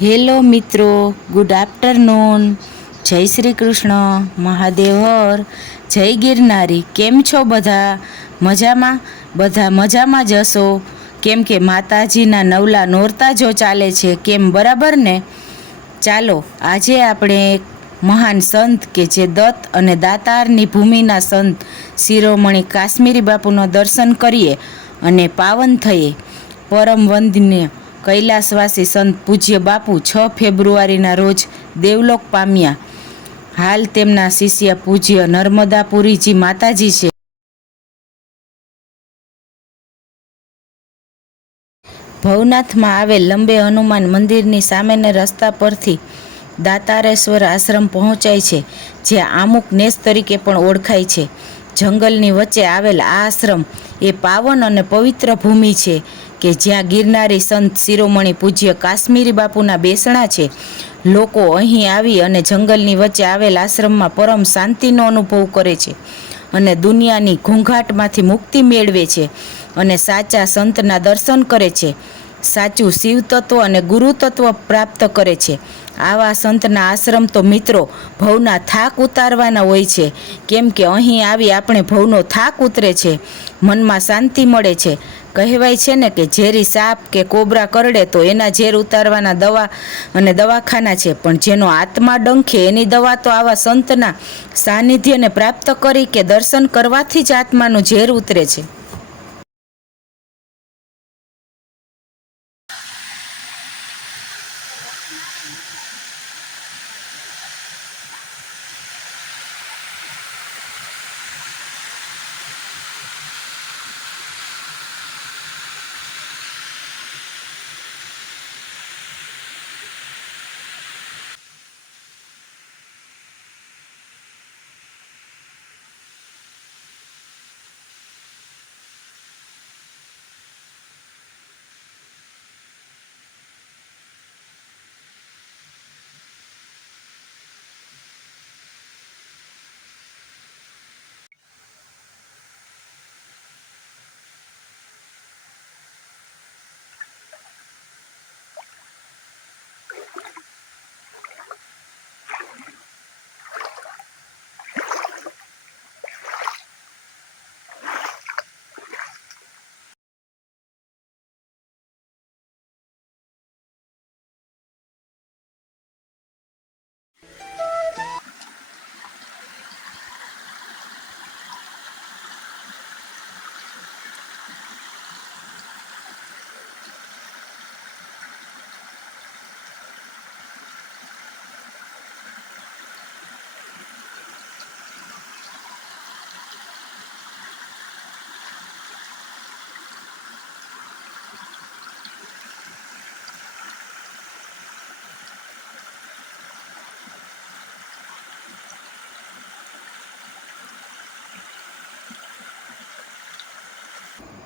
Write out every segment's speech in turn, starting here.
Hello મિત્રો, good afternoon. જય શ્રી કૃષ્ણ, મહાદેવ હર, જય ગિરનારી. કેમ છો બધા? મજામાં? બધા મજામાં જ હશો, કેમ કે માતાજીના નવલા નોરતા જો ચાલે છે, કેમ બરાબર ને? ચાલો આજે આપણે એક મહાન સંત કે જે દત્ત અને દાતારની ભૂમિના સંત શિરોમણી કાશ્મીરી બાપુનો દર્શન કરીએ અને પાવન થઈએ. પરમ વંદનીય કૈલાસવાસી સંત પૂજ્ય બાપુ 6 ફેબ્રુઆરીના રોજ દેવલોક પામ્યા. હાલ તેમના શિષ્ય પૂજ્ય નર્મદાપુરીજી માતાજી છે. ભવનાથમાં આવેલ લંબે હનુમાન મંદિરની સામેના રસ્તા પરથી દાતારેશ્વર આશ્રમ પહોંચાય છે, જે આમુક નેસ તરીકે પણ ઓળખાય છે. જંગલની વચ્ચે આવેલ આ આશ્રમ એ પાવન અને પવિત્ર ભૂમિ છે કે જ્યાં ગિરનારી સંત શિરોમણી પૂજ્ય કાશ્મીરી બાપુના બેસણા છે. લોકો અહીં આવી અને જંગલની વચ્ચે આવેલ આશ્રમમાં પરમ શાંતિનો અનુભવ કરે છે અને દુનિયાની ઘોંઘાટમાંથી મુક્તિ મેળવે છે અને સાચા સંતના દર્શન કરે છે. સાચું શિવતત્વ અને ગુરુતત્વ પ્રાપ્ત કરે છે. આવા સંતના આશ્રમ તો મિત્રો ભવના થાક ઉતારવાના હોય છે, કેમ કે અહીં આવી આપણે ભવનો થાક ઉતરે છે, મનમાં શાંતિ મળે છે. કહેવાય છે ને કે ઝેરી સાપ કે કોબરા કરડે તો એના ઝેર ઉતારવાના દવા અને દવાખાના છે, પણ જેનો આત્મા ડંખે એની દવા તો આવા સંતના સાનિધ્યને પ્રાપ્ત કરી કે દર્શન કરવાથી જ આત્માનું ઝેર ઉતરે છે.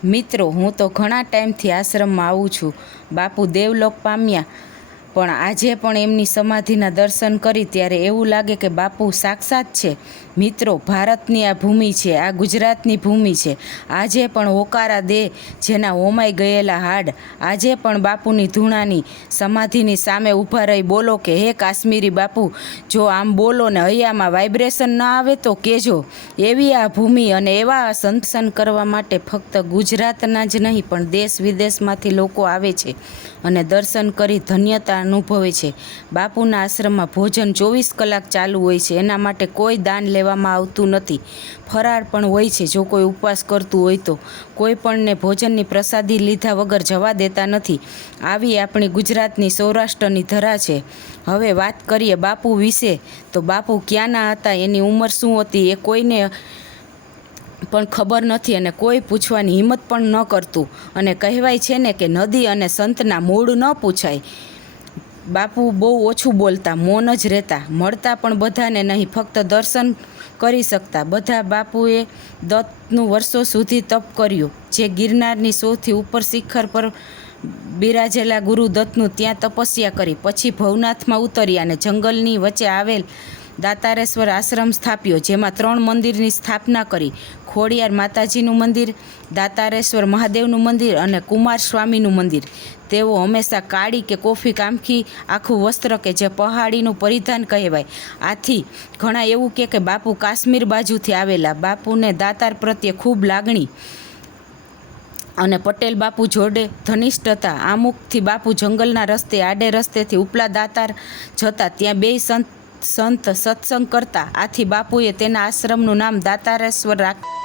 મિત્રો, હું તો ઘણા ટાઈમથી આશ્રમમાં આવું છું. બાપુ દેવલોક પામ્યા, પણ આજે પણ એમની સમાધિના દર્શન કરી ત્યારે એવું લાગે કે બાપુ સાક્ષાત છે. મિત્રો, ભારતની આ ભૂમિ છે, આ ગુજરાતની ભૂમિ છે. આજે પણ હોકારા દે જેના હોમાઈ ગયેલા હાડ, આજે પણ બાપુની ધૂણાની સમાધિની સામે ઊભા રહી બોલો કે હે કાશ્મીરી બાપુ, જો આમ બોલો ને હૈયામાં વાઇબ્રેશન ન આવે તો કહેજો. એવી આ ભૂમિ અને એવા સંતસન કરવા માટે ફક્ત ગુજરાતના જ નહીં પણ દેશ વિદેશમાંથી લોકો આવે છે અને દર્શન કરી ધન્યતા અનુભવે છે. બાપુના આશ્રમમાં ભોજન 24 કલાક ચાલુ હોય છે. એના માટે કોઈ દાન લેવામાં આવતું નથી. ફરાળ પણ હોય છે. જો કોઈ ઉપવાસ કરતું હોય તો કોઈ પણને ભોજનની પ્રસાદી લીધા વગર જવા દેતા નથી. આવી આપણી ગુજરાતની સૌરાષ્ટ્રની ધરા છે. હવે વાત કરીએ બાપુ વિશે, તો બાપુ ક્યાંના હતા, એની ઉંમર શું હતી, એ કોઈને પણ ખબર નથી અને કોઈ પૂછવાની હિંમત પણ ન કરતું. અને કહેવાય છે ને કે નદી અને સંતના મૂળ ન પૂછાય. બાપુ બહુ ઓછું બોલતા, મૌન જ રહેતા, મળતા પણ બધાને નહીં, ફક્ત દર્શન કરી શકતા બધા. બાપુએ દત્તનું વર્ષો સુધી તપ કર્યું, જે ગિરનારની સૌથી ઉપર શિખર પર બિરાજેલા ગુરુ દત્તનું ત્યાં તપસ્યા કરી. પછી ભવનાથમાં ઉતર્યા અને જંગલની વચ્ચે આવેલ દાતારેશ્વર આશ્રમ સ્થાપ્યો, જેમાં 3 મંદિરની સ્થાપના કરી. ખોડિયાર માતાજીનું મંદિર, દાતારેશ્વર મહાદેવનું મંદિર અને કુમાર સ્વામીનું મંદિર. તેઓ હંમેશા કાળી કે કોફી કામખી આખું વસ્ત્ર કે જે પહાડીનું પરિધાન કહેવાય. આથી ઘણા એવું કે બાપુ કાશ્મીર બાજુથી આવેલા. બાપુને દાતાર પ્રત્યે ખૂબ લાગણી અને પટેલ બાપુ જોડે ઘનિષ્ઠ હતા. આમુખથી બાપુ જંગલના રસ્તે આડે રસ્તેથી ઉપલા દાતાર જતા. ત્યાં 2 સંત સત્સંગ કરતા. આથી બાપુએ તેના આશ્રમનું નામ દાતારેશ્વર રાખ્યું.